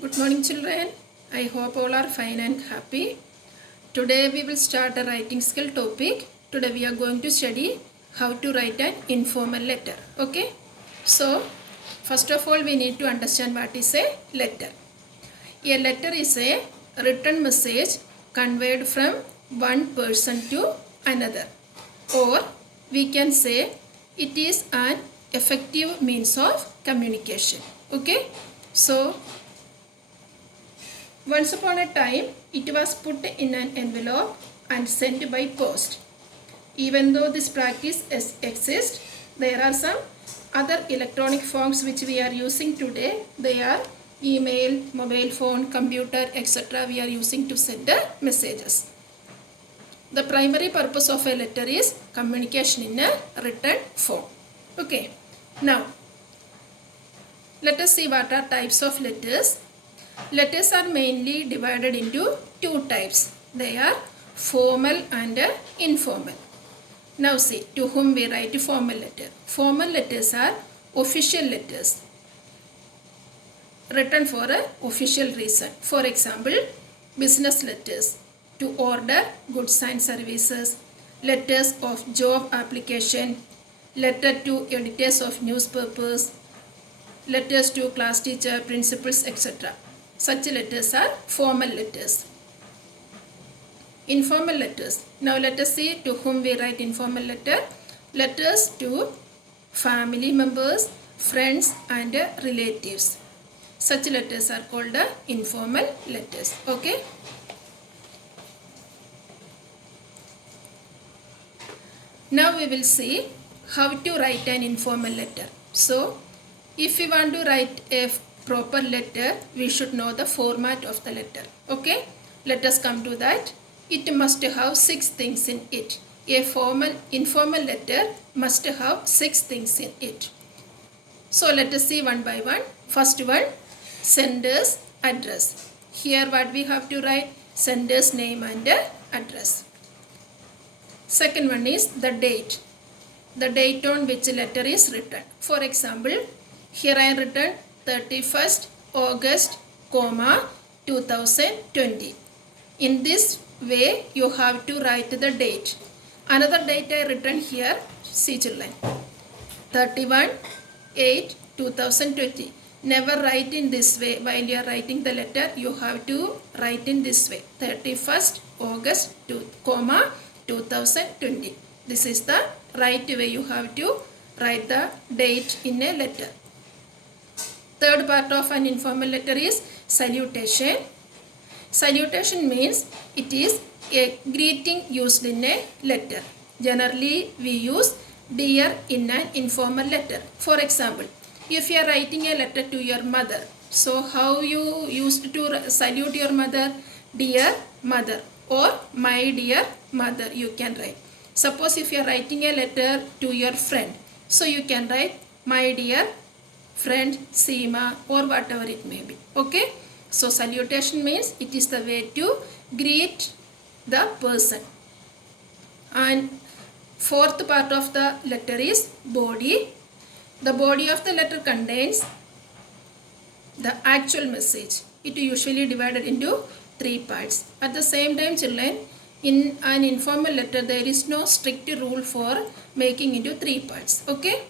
Good morning, children. I hope all are fine and happy. Today we will start a writing skill topic. Today we are going to study how to write an informal letter. Okay. So first of all we need to understand what is a letter. A letter is a written message conveyed from one person to another, or we can say it is an effective means of communication. Okay. So once upon a time, it was put in an envelope and sent by post. Even though this practice exists, there are some other electronic forms which we are using today. They are email, mobile phone, computer, etc. we are using to send the messages. The primary purpose of a letter is communication in a written form. Okay. Now, let us see what are types of letters. Letters are mainly divided into two types. They are formal and informal. Now see, to whom we write a formal letter. Formal letters are official letters written for an official reason. For example, business letters to order goods and services, letters of job application, letter to editors of newspapers, letters to class teacher, principals, etc. Such letters are formal letters. Informal letters. Now let us see to whom we write informal letter. Letters to family members, friends and relatives. Such letters are called informal letters. Okay. Now we will see how to write an informal letter. So if we want to write a proper letter, we should know the format of the letter. Okay, let us come to that. It must have 6 things in it. A informal letter must have 6 things in it. So let us see one by one. First one, sender's address. Here what we have to write? Sender's name and address. Second one is the date. The date on which letter is written. For example, here I am written 31st August, 2020. In this way, you have to write the date. Another date I written here, see children, 31/8/2020. Never write in this way. While you are writing the letter, you have to write in this way, 31st August, 2020. This is the right way you have to write the date in a letter. Third part of an informal letter is salutation. Salutation means it is a greeting used in a letter. Generally, we use dear in an informal letter. For example, if you are writing a letter to your mother, so how you used to salute your mother? Dear mother or my dear mother you can write. Suppose if you are writing a letter to your friend, so you can write my dear friend Seema or whatever it may be. Okay. So salutation means it is the way to greet the person. And fourth part of the letter is body. The body of the letter contains the actual message. It is usually divided into 3 parts. At the same time, children, in an informal letter there is no strict rule for making into 3 parts. Okay.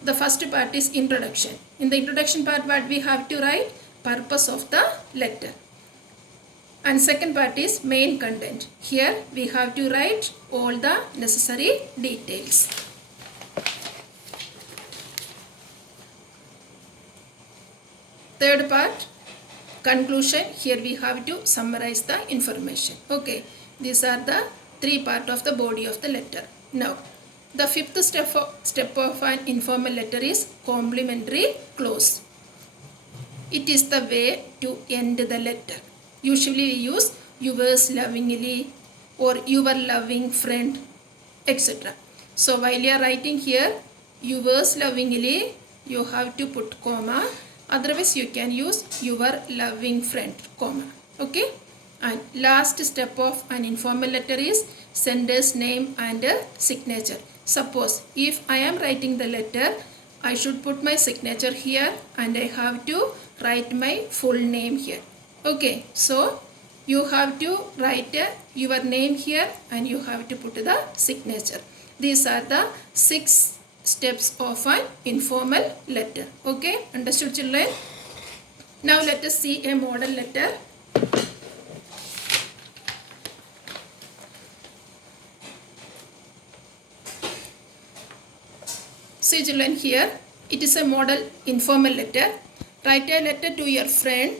The first part is introduction. In the introduction part, what we have to write? Purpose of the letter. And second part is main content. Here we have to write all the necessary details. Third part, conclusion. Here we have to summarize the information. Okay, these are the 3 parts of the body of the letter. Now, the fifth step of an informal letter is complimentary clause. It is the way to end the letter. Usually we use yours lovingly or your loving friend, etc. So while you are writing here yours lovingly, you have to put comma. Otherwise you can use your loving friend, comma. Okay. And last step of an informal letter is sender's name and signature. Suppose if I am writing the letter, I should put my signature here and I have to write my full name here. Okay, so you have to write your name here and you have to put the signature. These are the 6 steps of an informal letter. Okay, understood children? Now let us see a model letter. See children, here it is a model informal letter. Write a letter to your friend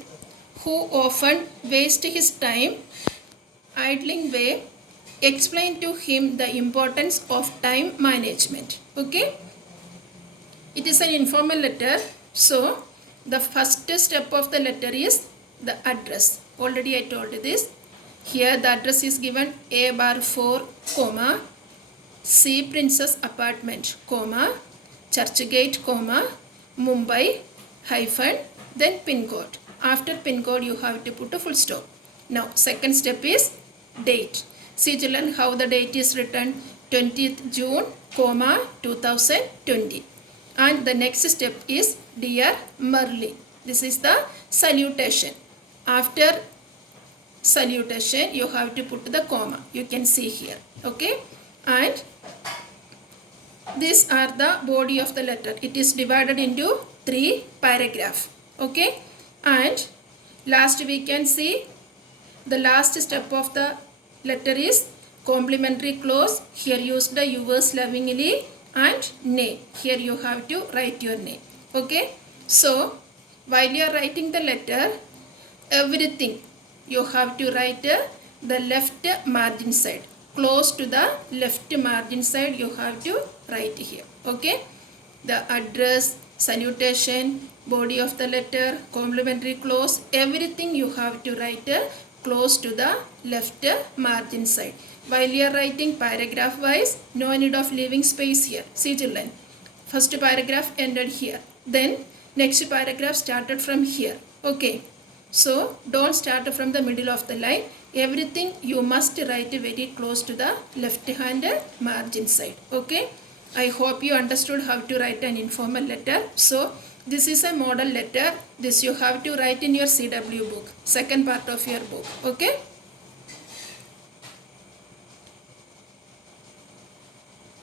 who often wastes his time idling away. Explain to him the importance of time management. Okay, it is an informal letter, so the first step of the letter is the address. Already I told you this. Here the address is given A bar 4, comma, C Princess Apartment, comma, Churchgate, comma, Mumbai, hyphen, then pin code. After pin code you have to put a full stop. Now second step is date. See children how the date is written, 20th June, comma, 2020. And the next step is Dear Merlin. This is the salutation. After salutation you have to put the comma. You can see here. Okay, and these are the body of the letter. It is divided into 3 paragraphs. Okay, and last we can see the last step of the letter is complimentary clause. Here use the yours lovingly and name. Here you have to write your name. Okay, so while you are writing the letter, everything you have to write the left margin side. Close to the left margin side you have to write here. Okay, the address, salutation, body of the letter, complimentary clause, everything you have to write close to the left margin side. While you are writing paragraph wise, no need of leaving space here. See children, first paragraph ended here, then next paragraph started from here. Okay, so don't start from the middle of the line. Everything you must write very close to the left hand margin side. Okay, I hope you understood how to write an informal letter. So this is a model letter. This you have to write in your CW book, second part of your book. Okay.